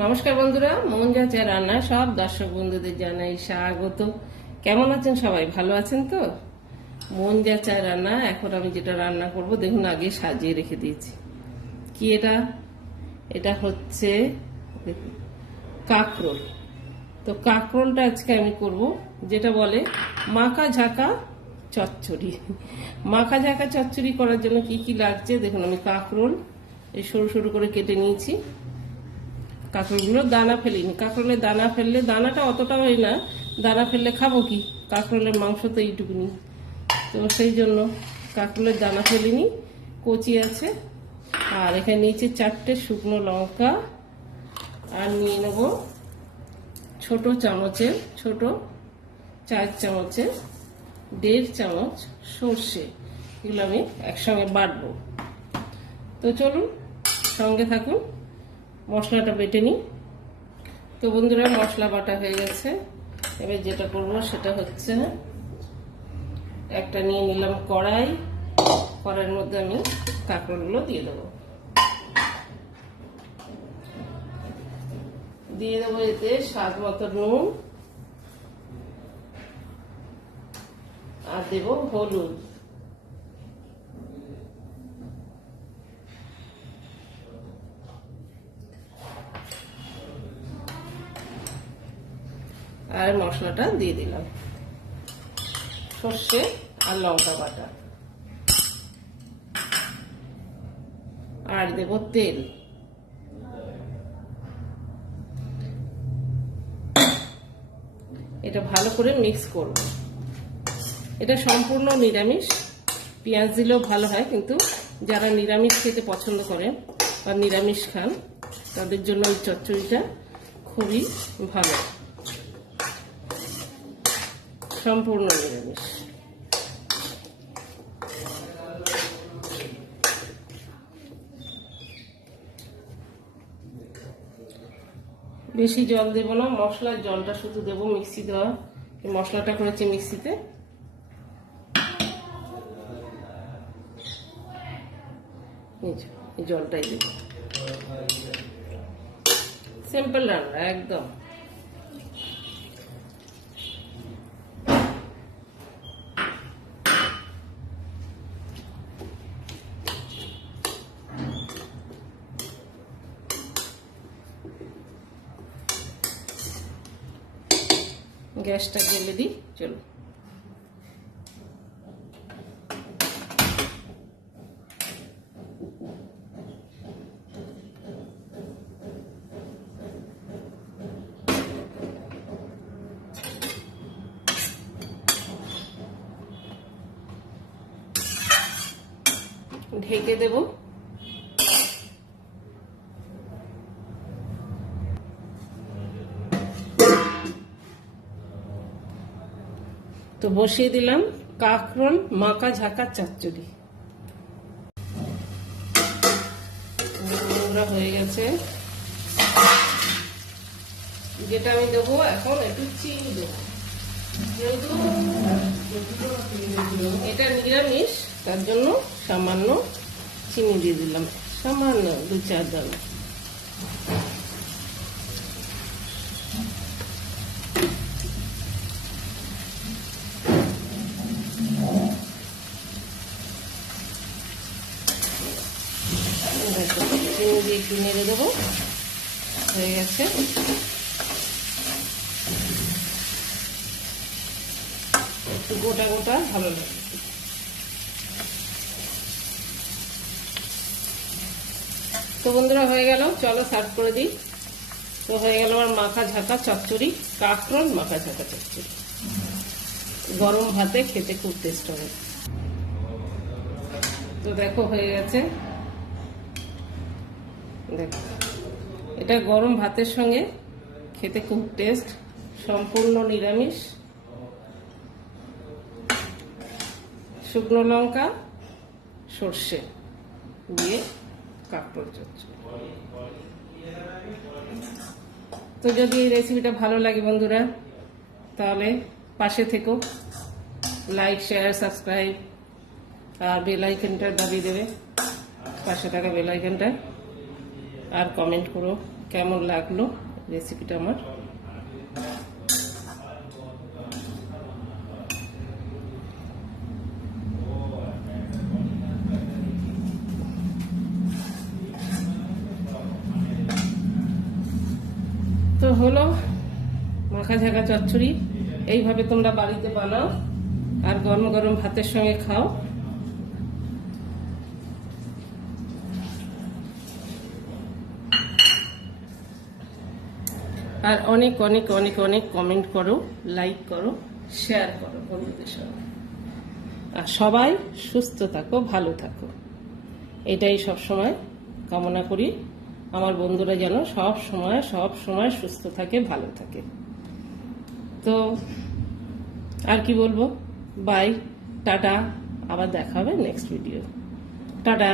নমস্কার বন্ধুরা, মন যাচ্ছে রান্না সব দর্শক বন্ধুদের জানাই স্বাগত। কেমন আছেন সবাই? ভালো আছেন তো? মন যাচ্ছে রান্না। এখন আমি যেটা রান্না করব দেখুন, আগে সাজিয়ে রেখে দিয়েছি। কি এটা? এটা হচ্ছে দেখুন কাঁকরোল। তো কাঁকরোলটা আজকে আমি করব যেটা বলে মাখা ঝাঁকা চচ্চড়ি। মাখা ঝাঁকা চচ্চড়ি করার জন্য কি কি লাগছে দেখুন। আমি কাঁকরোল এই সরু সরু করে কেটে নিয়েছি। কাঁকরোলগুলো দানা ফেলিনি। কাঁকরোলের দানা ফেললে দানাটা অতটা হয় না, দানা ফেললে খাবো কি? কাঁকরোলের মাংস তো এইটুকুনি, তো সেই জন্য কাঁকরোলের দানা ফেলিনি। কচি আছে। আর এখানে নিয়েছি 4টে শুকনো লঙ্কা, আর নিয়ে নেব ছোট চামচের, ছোট 4 চামচের 1.5 চামচ সর্ষে। এগুলো আমি একসঙ্গে বাটবো। তো চলুন সঙ্গে থাকুন, মশলাটা বেটে নিই। তো বন্ধুরা, মশলা বাটা হয়ে গেছে। এবার যেটা করবো সেটা হচ্ছে একটা নিয়ে নিলাম কড়াই। কড়াইয়ের মধ্যে আমি কাঁকরোলগুলো দিয়ে দেবো। দিয়ে দেবো এতে স্বাদ মতো নুন, আর দেব হলুদ। আর মশলাটা দিয়ে দিলাম সর্ষে আর লঙ্কা বাটা, আর দেব তেল। এটা ভালো করে মিক্স করব। এটা সম্পূর্ণ নিরামিষ, পেঁয়াজ দিলেও ভালো হয়, কিন্তু যারা নিরামিষ খেতে পছন্দ করেন বা নিরামিষ খান তাদের জন্য এই চচ্চড়িটা খুবই ভালো। সম্পূর্ণ নিরামিষ। বেশি জল দেব না, মশলার জলটা শুধু দেবো। মিক্সি দেওয়া মশলাটা করেছি মিক্সিতে। এই জলটাই দেব। সিম্পল রান্না একদম। গ্যাসটা জ্বেলে দিই। চলো ঢেকে দেব। তো বসিয়ে দিলাম কাঁকরোল মাখা ঝাঁকা চচ্চড়ি। হয়ে গেছে। যেটা আমি দেবো এখন একটু চিনি দেবো, যেহেতু এটা নিরামিষ তার জন্য সামান্য চিনি দিয়ে দিলাম, সামান্য 2-4 দানা। চিনি দিয়ে একটু নেড়ে দেবো। হয়ে গেছে। একটু গোটা গোটা ভালো লাগে। তো বন্ধুরা হয়ে গেল, চলো সার্ভ করে দিই। তো হয়ে গেল আমার মাখা ঝাঁকা চচ্চড়ি, কাঁকরোল মাখা ঝাঁকা চচ্চড়ি। গরম ভাতে খেতে খুব টেস্ট হবে। তো দেখো হয়ে গেছে। দেখো, এটা গরম ভাতের সঙ্গে খেতে খুব টেস্ট। সম্পূর্ণ নিরামিষ। শুকনো লঙ্কা সর্ষে দিয়ে কাঁকরোল চচ্চড়ি। তো যদি এই রেসিপিটা ভালো লাগে বন্ধুরা, তাহলে পাশে থেকো, লাইক শেয়ার সাবস্ক্রাইব আর বেল আইকনটা দাবিয়ে দেবে, পাশে থাকা বেল আইকনটা, আর কমেন্ট করো কেমন লাগলো রেসিপিটা আমার। তো হলো মাখা ঝাঁকা চচ্চড়ি। এইভাবে তোমরা বাড়িতে বানাও আর গরম গরম ভাতের সঙ্গে খাও। আর অনেক অনেক অনেক অনেক কমেন্ট করো, লাইক করো, শেয়ার করো বন্ধুদের সঙ্গে। আর সবাই সুস্থ থাকো, ভালো থাকো, এটাই সব সময় কামনা করি। আমার বন্ধুরা যেন সব সময় সুস্থ থাকে, ভালো থাকে। তো আর কি বলবো, বাই, টাটা, আবার দেখা হবে নেক্সট ভিডিও। টাটা।